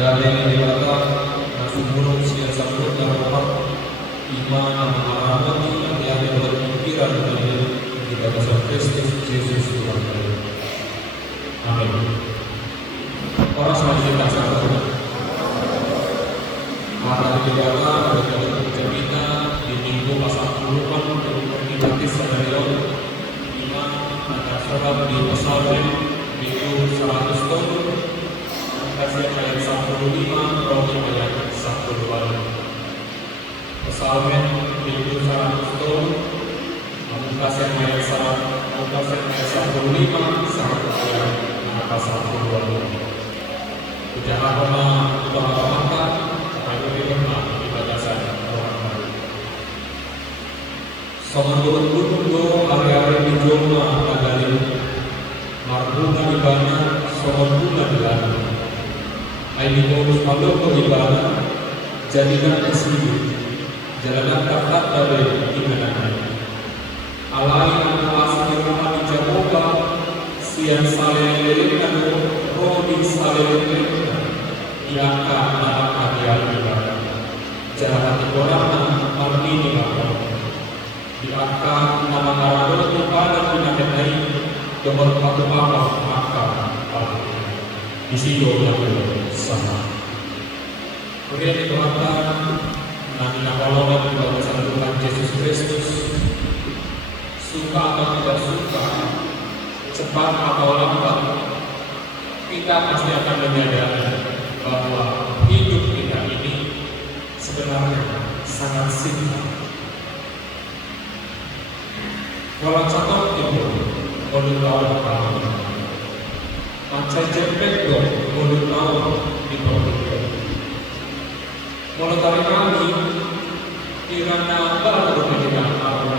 Dari dewata nasumurung siya sabut dapat iman mengalami yang berpikiran dari ibadah Kristus Yesus Tuhan kami. Amin. Orang selanjutnya sahabat. Maka dewata dalam cerita di minggu pasal 10 dari Baptis Samuel iman akan sholat di pesawat minggu 100 tahun. Kasih ayat 15, Romi ayat 12. Pesalmen minggu 100 tahun, kasih ayat 15 sampai ayat 12. Ucapan utama akan diterima ibadah saya orang baru. Sama turun do hari-hari di Joma Tagalin, marbunga di banyak, sama bunga di lalu. Aini bonus malu beribadah, jadikan kesini, jalanan kakak dari ibadah. Alai menguasai rumah di Jawa, siang saleh lelehkan, rodi saleh lelehkan, iaka anak hadiah ibadah. Jalan di koran marni di lapor, diaka nama karabel kepada penyakit lain, domor patu apa maka di situ yang sama. Kemudian dituangkan nanti nakalongan di bawah Tuhan Yesus Kristus, suka atau tidak suka, cepat atau lambat, kita pasti akan menyadari bahwa hidup kita ini sebenarnya sangat singkat. Walau contoh itu, oleh tahun macam jepet dong, mulut tahu di bawah. Mulut dari kami, kirana baru menjadi awal.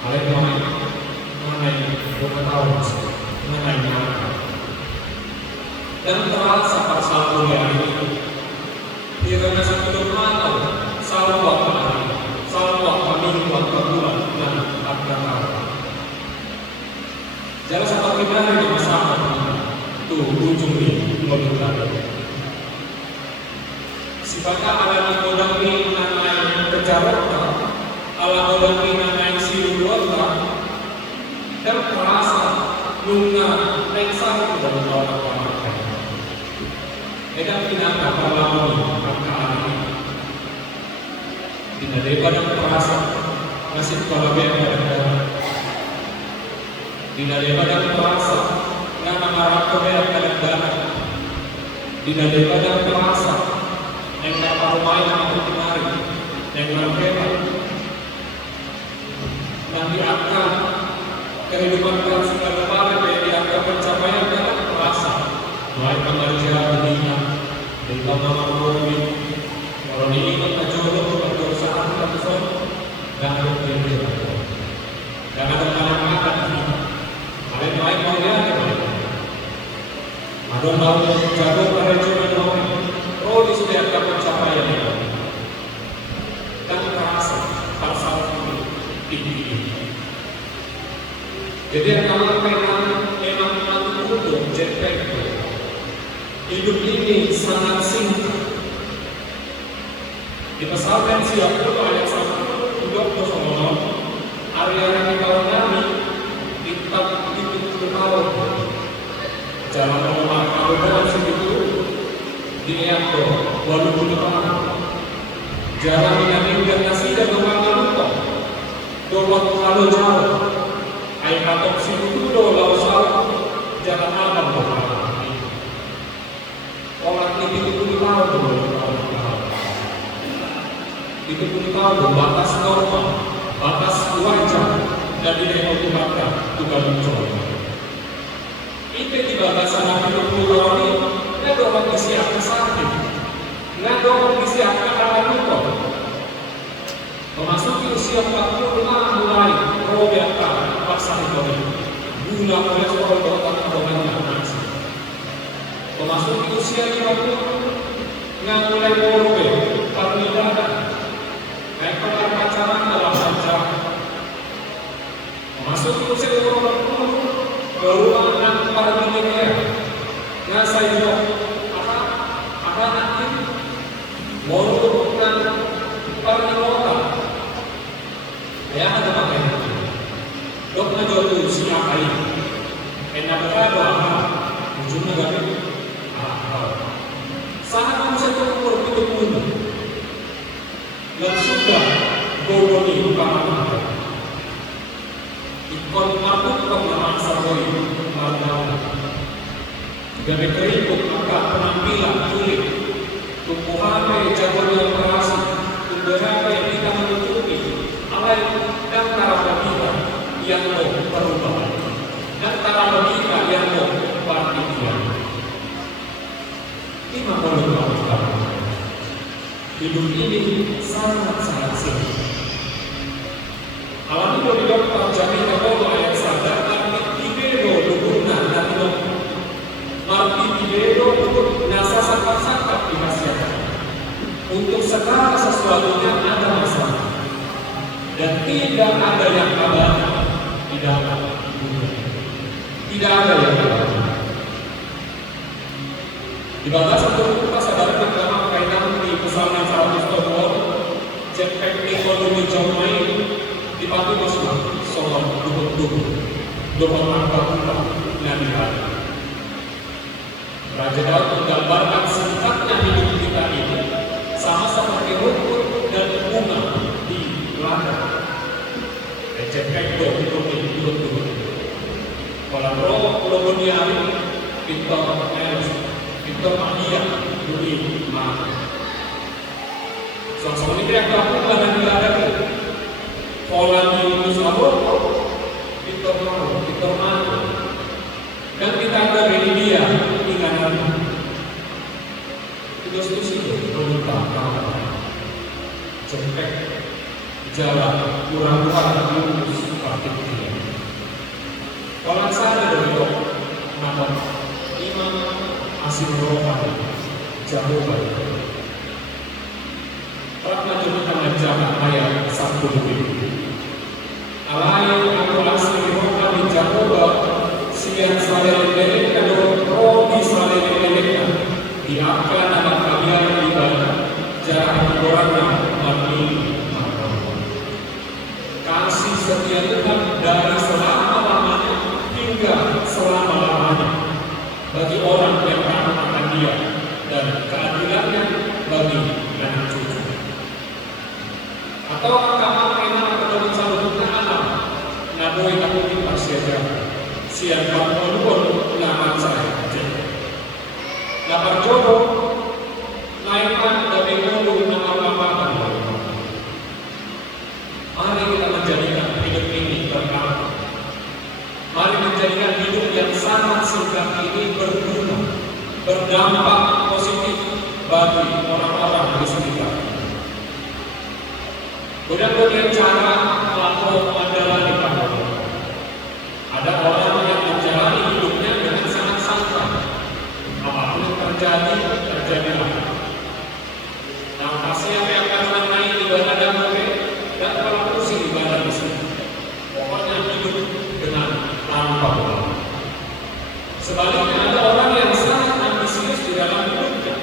Kalian mengenai mulut tahu, mengenai mana. Dan terasa pasal kuliah ini, kirana satu tahu, salah waktu hari, salah waktu minggu, waktu bulan, dan akan tahu. Jangan sampai kita hari bersama tuh ujung nih mobil lagi. Sifatnya ala godang ni mengenai kejarokah, ala godang ni mengenai siluruhnya, dan terasa lunga teksang dalam orang-orang. Edam tidak dapat lagi angkaan ini. Tidak daripada terasa nasib kalau benar. Tidak daripada terasa karena marah yang kadang-kadang. Tidak daripada terasa yang dapat main yang kemarin yang berbeda. Nanti akan kehidupan bangsa depan yang dianggap pencapaian dalam terasa. Baik pengerja dunia dan lama-lama kalau ini mengajodoh perusahaan tersebut dan berbeda. Dan ada anak-anak lain mau lihat ada mau jago pada cuma oh di sini ada pencapaian dan terasa pasal tinggi. Jadi kalau memang untuk jetpack hidup ini sangat singkat. Di pasal pensi aku ayat 1 area yang dibawa kami kita tahun jalan rumah kalau dalam segitu dilihat tuh 20 tahun jalan yang tidak nasi dan rumah lupa 20 lalu jauh air patok situ tuh lalu salah jalan alam tuh orang itu 70 tahun itu 70 tahun batas normal batas wajar dan tidak Tuhan Tuhan mencoba. Itu di batasan hidup pulau ini, nggak ada orang disiapkan sakit, nggak ada orang disiapkan alam itu. Memasuki usia 45 mulai probiakkan paksa itu, gula kolesterol berotak dengan nasi. Memasuki usia 50, nggak mulai probe, pernikahan, kayak pacaran dalam pacaran. Memasuki usia 40, baru anak para milenial, nggak saya apa nagkado ujungnya gak sangat konsep umur itu pun yang sudah gogoni pangalaman ikon mabuk pengalaman saroi mardawa dari keriput maka penampilan kulit tumbuhan jago yang berasi tumbuhan yang kita menutupi alai dan cara kita yang mau berubah dan cara kita yang mau berpikir lima tahun hidup ini sangat-sangat singkat. Alami dari dokter Jamil Kabolo ayat sadar arti tibedo dukungan dan dok marti tibedo untuk nasa sakap-sakap di masyarakat untuk segala sesuatunya ada masalah dan tidak ada yang abadi di dalam dunia. Tidak ada yang abadi. Dibaca satu kita sadar pertama kaitan di pesanan 100 tahun cepet ekonomi jomai di patu masuk soal dukun angka nadihat. Raja Daud menggambarkan singkatnya hidup kita ini sama seperti rumput dan bunga di ladang. Cepet dukun. Kalau roh logoniari Victor Maria Duli Maha. Soal ini dia kamu pada diladang. Pola Yunus Abu Victor Maha. Dan kita ada dari dia inganan. Itu sih melupakan. Cepet jalan kurang-kurang Yunus praktik dia. Kalau saya dari dok, nama Imam Asim Rohani jauh baik. Pernah kita menjaga ayat 1 Alai aku Asim Rohani jauh siang saleh belekkan roh di saleh belekkan diakan anak kalian ibadah jarak orang mati kasih setia Tuhan dari selama-lamanya hingga selama-lamanya bagi orang yang taat akan Dia dan keadilannya bagi anak cucu. Atau kamar enak atau salutnya anak naboi aku di pasien siang pun nama saya. Lapar jodoh naikkan dari mulu nama-nama. Mari kita menjadikan hidup ini berkah. Mari menjadikan hidup yang sangat singkat ini berguna, berdampak positif bagi orang-orang di sekitar. Kemudian cara melakukan menjalani hidup. Ada orang yang menjalani hidupnya dengan sangat santai. Apapun yang terjadilah. Nah, pasti apa yang akan mengenai ibadah dan dan kalau pusing ibadah di sini. Pokoknya hidup dengan tanpa bola. Sebaliknya ada orang yang sangat ambisius di dalam hidupnya.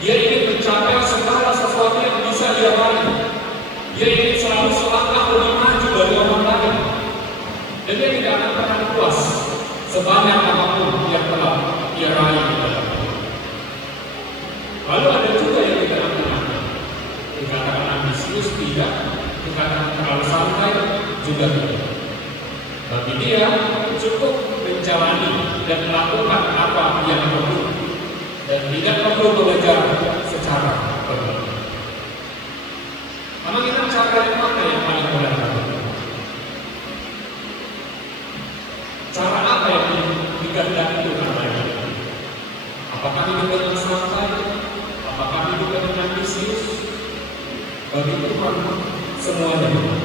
Dia ingin mencapai segala sesuatu yang bisa dia raih. Dia ingin selalu selangkah lebih maju dari orang lain. Dan dia tidak akan pernah puas sebanyak apapun yang telah dia raih di dalam hidup. Lalu ada juga yang dikatakan ambisius tidak, dikatakan terlalu santai juga tidak. Bagi dia cukup menjalani dan melakukan apa yang perlu dan tidak perlu belajar secara benar. Karena kita cara yang mana yang paling benar? Cara apa yang dikehendaki Tuhan? Apakah hidup dengan santai? Apakah hidup dengan ambisius? Bagi Tuhan semuanya benar.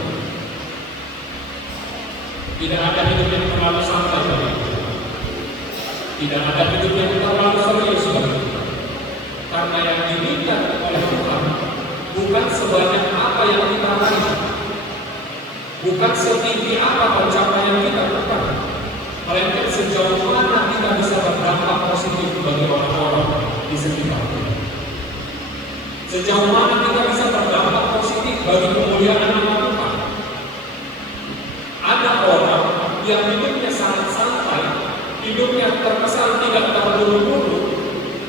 Tidak ada hidup yang terlalu santai bagi Tuhan. Tidak ada hidup yang terlalu serius bagi Tuhan. Karena yang diminta oleh Tuhan bukan sebanyak apa yang kita raih, bukan setinggi apa pencapaian kita lakukan, melainkan sejauh mana kita bisa berdampak positif bagi orang-orang di sekitar kita. Sejauh mana kita bisa berdampak positif bagi kemuliaan nama Tuhan. Ada orang yang hidupnya sangat santai, hidupnya terkesan tidak terburu-buru,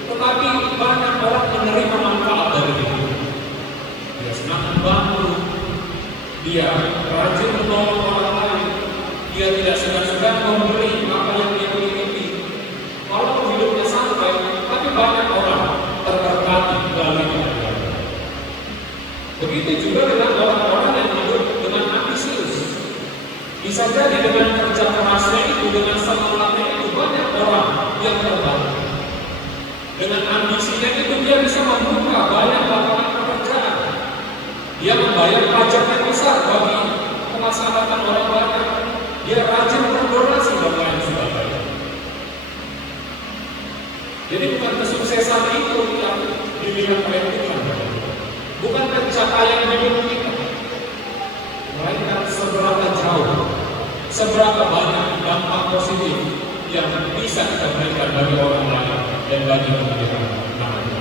tetapi banyak orang menerima manfaat dari itu. Dia senang membantu, dia rajin menolong orang lain, dia tidak segan-segan memberi apa yang dia miliki. Walaupun hidupnya santai, tapi banyak orang terberkati melalui dia. Begitu juga dengan orang-orang yang hidup dengan ambisius. Bisa jadi dengan kerja kerasnya itu, dengan semangatnya itu, banyak orang yang terbantu. Dengan ambisinya itu dia bisa membuka banyak lapangan pekerjaan. Dia membayar pajak yang besar bagi pemasarakatan orang banyak. Dia rajin berdonasi dan lain sebagainya. Jadi bukan kesuksesan itu yang dilihat oleh Tuhan, bukan pencapaian hidup kita, melainkan seberapa jauh, seberapa banyak dampak positif yang bisa kita berikan bagi orang lain dan bagi kemudian namanya.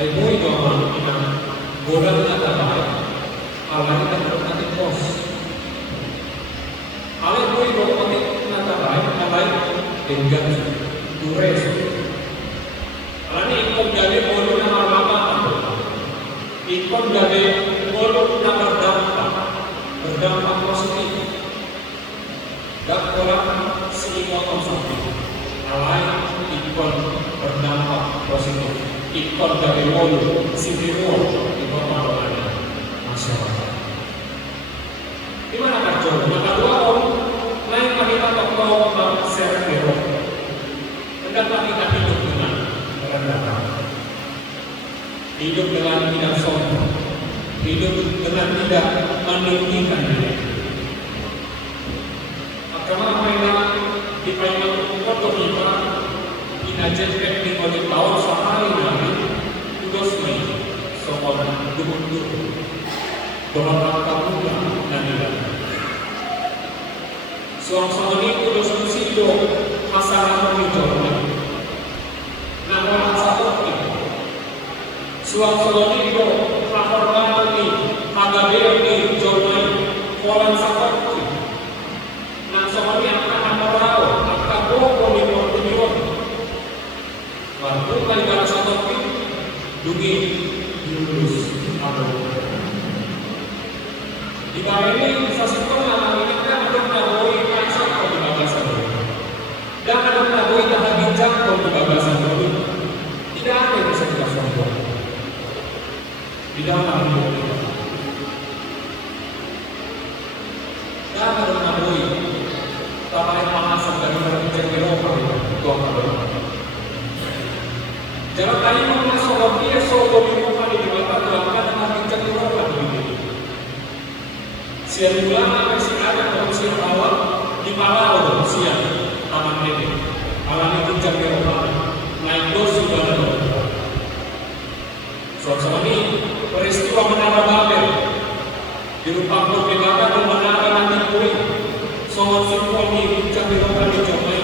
Ibu itu orang kita godang kata baik, Allah kita berkati bos. Allah ibu itu kata baik, Allah tinggal tures. Allah ini ikut dari mulut nama lama, ikut dari mulut nama berdampak positif. Dan orang seimotong sapi, Allah ikut berdampak positif. Ikut dari mulut sidirul ikut malamnya masyarakat. Di mana kacau? Yang kedua orang lain kita tokoh servero. Hendaklah kita hidup dengan rendah, hidup dengan tidak sombong, hidup dengan tidak meninggikan diri. Karena mereka dipanggil untuk kita inajet di oleh tahun sehari hari tugas ini soal dukung beberapa tahun dan tidak. Suang ini tugas musido masalah pemikiran. Nama satu ini. Suang ini do laporan ini agak ini jauh kolan satu. Soalnya akan merau, akan bohong di pertunjukan. Waktu kali baru satu pun, dungi lulus atau di bawah ini sesuatu nama ini kan ada menabui pasal atau di bagasan dulu. Dan ada menabui tahan bincang atau di bagasan dulu. Tidak ada yang bisa kita sombong di dalam hidup kita. Dan ada menabui tapai panasan dari berbincang Eropa itu apa? Jangan tanya mana soal dia soal di rumah di belakang dengan bincang Eropa ini. Siang bulan masih ada manusia awal di Palau siang taman ini. Alami bincang Eropa naik dos sudah ada. Soal ini peristiwa menara Babel di rumah di belakang menara nanti pulih. Soal simpul ini bincang Eropa dicobai.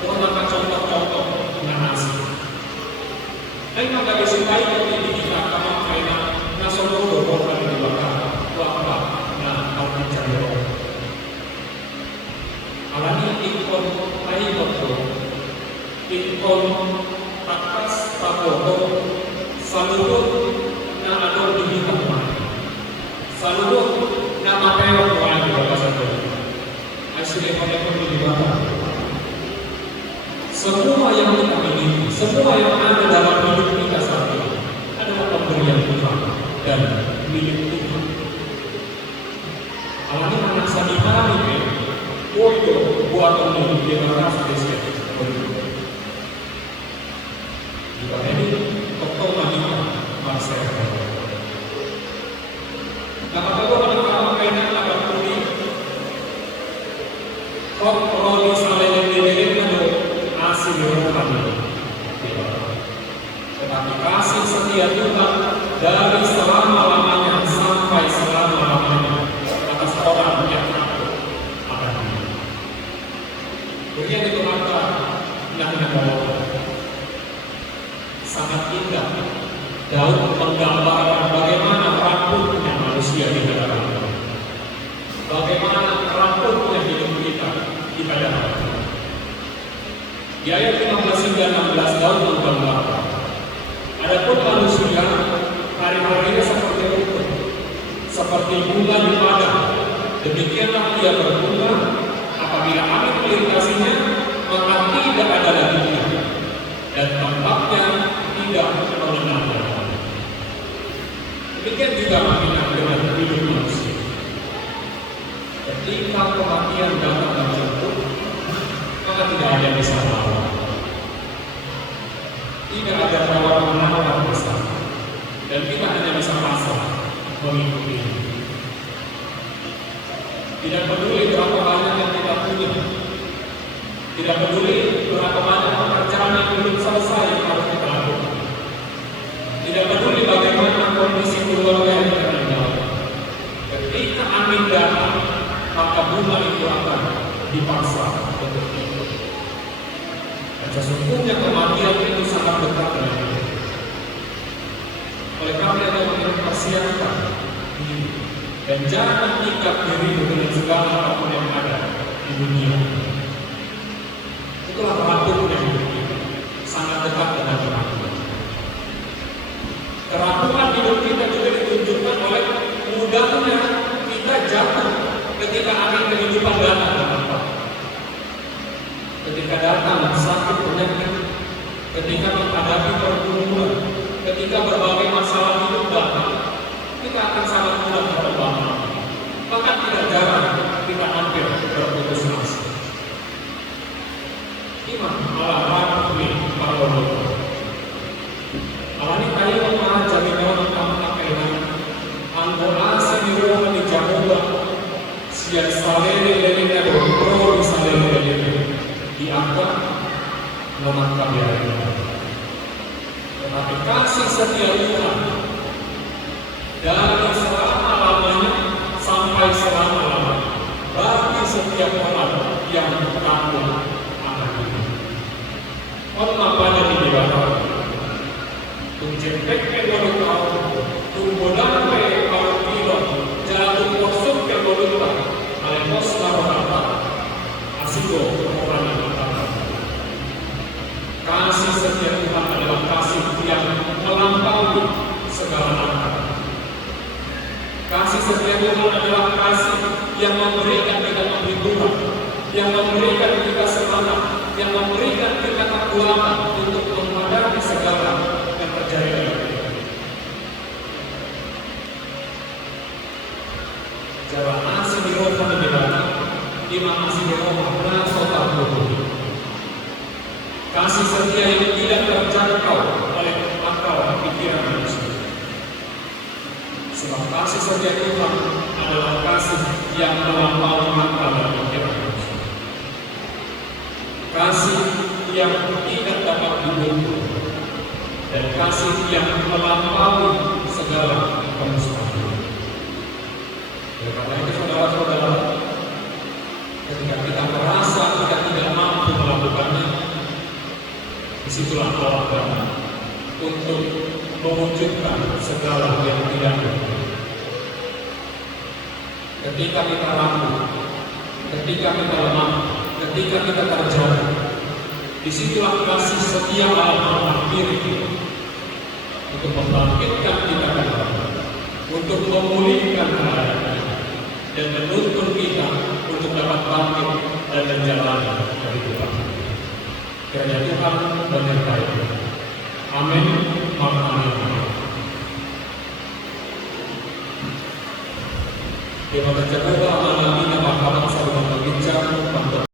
Terutama contoh-contoh dengan nasi. Dan maka disukai ini kita akan mainan nasional beberapa di belakang wabah nah bincang Eropa. Alami ikon air betul, ikon atas taboto, salulut na ador di hitam, salulut na mapero kuan di bawah hasil ekonomi di bawah. Semua yang kita miliki, semua yang ada dalam hidup kita saat ini adalah pemberian Tuhan dan milik Tuhan. Alami anak sadimari ke, itu buat ini dia merasa desa. Di bawah ini tokoh wanita masyarakat. Nah, kalau orang kainan akan pulih, kok roli saleh yang kasih rohani, tetapi kasih setia Tuhan dari selama-lamanya sampai selama-lamanya atas orang yang takut akan Dia. Berian itu maka yang sangat indah. Daud menggambarkan bagaimana rapuhnya manusia di hadapan Tuhan, bagaimana rapuhnya hidup kita. Di ayat 15 hingga 16 Daud menggambarkan, adapun manusia hari-harinya seperti rumput, seperti bunga di padang, demikianlah dia berbunga. Apabila angin melintasinya, maka tidak ada lagi dia, dan tempatnya tidak mengenal. Demikian juga mengingat dengan hidup manusia. Ketika kematian datang menjemput, maka tidak ada yang bisa melawan. Tidak ada tawar-menawar bersama, dan kita hanya bisa pasrah mengikuti. Tidak peduli berapa banyak yang kita punya, tidak peduli berapa banyak pekerjaan yang belum selesai yang harus kita lakukan, tidak peduli bagaimana kondisi keluarga yang kita tinggalkan. Ketika angin datang, maka bunga itu akan dipaksa untuk ikut. Dan sesungguhnya kematian itu sangat dekat dengan kita. Oleh karena itu kita persiapkan diri dan jangan ikat dirimu dengan segala apapun yang ada di dunia. Itulah kerapuhan yang hidup kita, sangat dekat dengan kerapuhan. Kerapuhan hidup kita juga ditunjukkan oleh mudahnya kita jatuh ketika angin kehidupan datang. Ketika datang sakit penyakit, ketika menghadapi pergumulan, ketika berbagai masalah hidup datang, kita akan sangat mudah terbang. Bahkan tidak jarang kita hampir berputus asa. Iman malah rapuh para orang. Alani tayo mga jaminan ng kamakailan, ang buasa ni Roma ni Jehovah, siya salele na pro salele dianggap nomor kabiayaan. Tetapi kasih setia Tuhan dari selama-lamanya sampai selama-lamanya bagi setiap orang yang takut akan Dia. Orang pada diberikan tunjukkan kepada kau, tumbuhan ke kau hidup, jatuh kosong ke voluta, alemos narokata, asiko orang yang berkata. Kasih setia Tuhan adalah kasih yang melampaui segala akal. Kasih setia Tuhan adalah kasih yang memberikan kita perlindungan, yang memberikan kita semangat, yang memberikan kita kekuatan untuk menghadapi segala yang terjadi. Jalan asli di Roma di mana? Di mana asli di Roma? Kasih setia yang tidak terjangkau oleh akal pikiran manusia. Sebab kasih setia Tuhan adalah kasih yang melampaui akal dan pikiran manusia. Kasih yang tidak dapat diukur dan kasih yang melampaui segala kemustahilan. Oleh karena itu saudara-saudara, ketika kita merasa kita tidak mampu melakukannya, disitulah Allah untuk mewujudkan segala yang tidak mungkin. Ketika kita rapuh, ketika kita lemah, ketika kita terjatuh, disitulah kasih setia Allah menghampiri kita untuk membangkitkan kita kembali, untuk memulihkan keadaan kita, dan menuntun kita untuk dapat bangkit dan menjalani kehidupan. Kiranya Tuhan menyertai kita. Amin. Amin. Terima kasih kepada Allah yang mengatakan saudara berbicara.